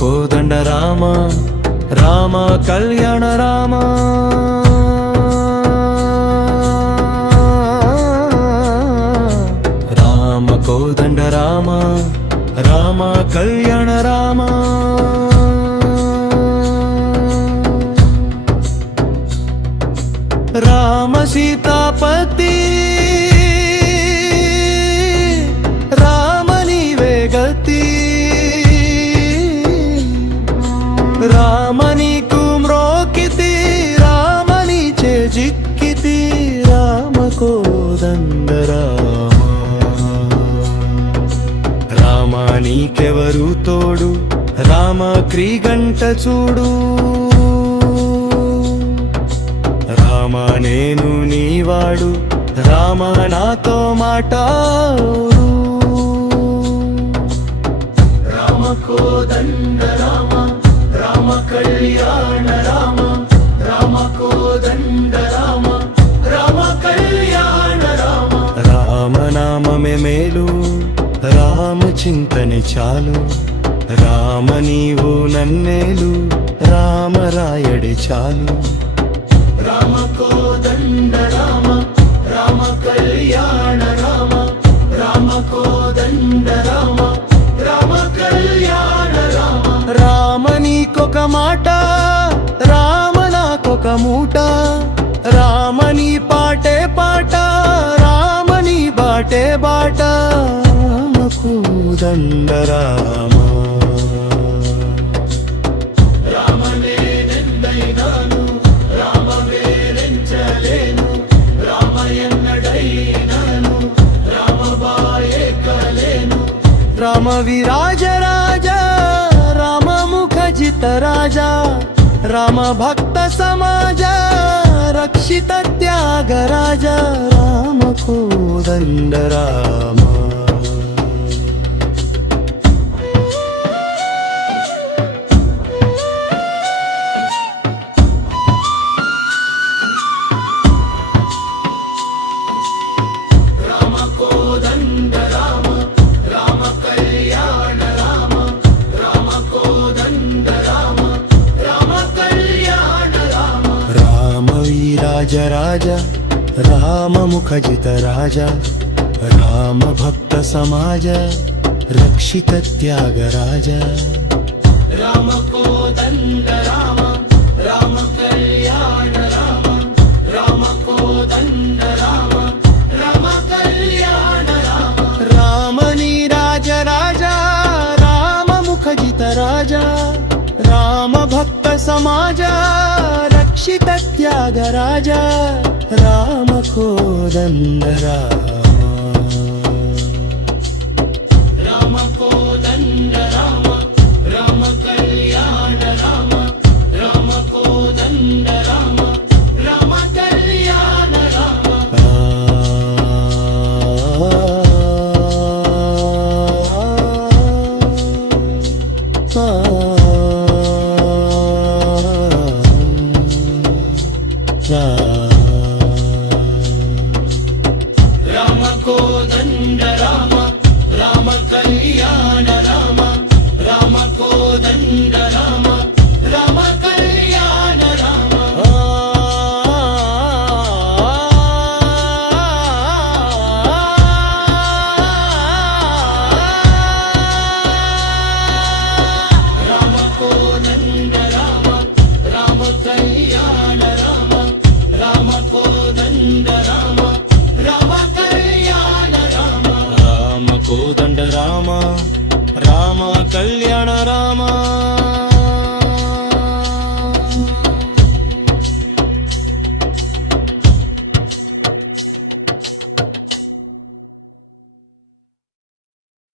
కోదండ రామ రామ కళ్యాణ రామ రామ కోదండ రామ రామ కళ్యాణ రామ రామ సీతాపతి రామ నీవే గతి రామ నీకు మ్రోకితి రామ నీచే జిక్కితి రామ కోదండ రామ రామ నీకెవరు తోడు రామ క్రీగంట చూడు రామ నేను నీవాడు రామ నాతో మాటాడు రామ కోదండ రామ రామ కళ్యాణ రామ రామ కోదండ రామ రామ కళ్యాణ రామ రామ నామమే మేలు రామ చింతనే చాలు రామ నీవు నన్నేలు రామ రాయడి చాలు రామ కోదండ రామ రామ కళ్యాణ రామ రామ కోదండ రామ రామ కళ్యాణ రామ రామ నీకొక మాట రామ నాకొక మూట రామ నీ పాటే పాట రామ నీ బాటే బాట రామ కోదండ రామ రామ విరాజ రాజా రామ ముఖజిత రాజా రామ భక్త సమాజ రక్షిత త్యాగ రాజా రామ కోదండ రామ రాజ రాజ రామ ముఖజిత రాజా రామ భక్త సమాజ రక్షిత త్యాగ రాజా రామ కోదండ రామ రామ కళ్యాణ రామ రామ కోదండ రామ రామ కళ్యాణ రామ రామ నీ రాజ రాజా రామ ముఖజిత రాజా రామ భక్త సమాజ రక్షిత త్యాగ రాజా రామ కోదండ రామ రామ కోదండ రామ రామ కళ్యాణ రామ రామ కోదండ రామ రామ కళ్యాణ రామ రామ కోదండ రామ రామ కళ్యాణ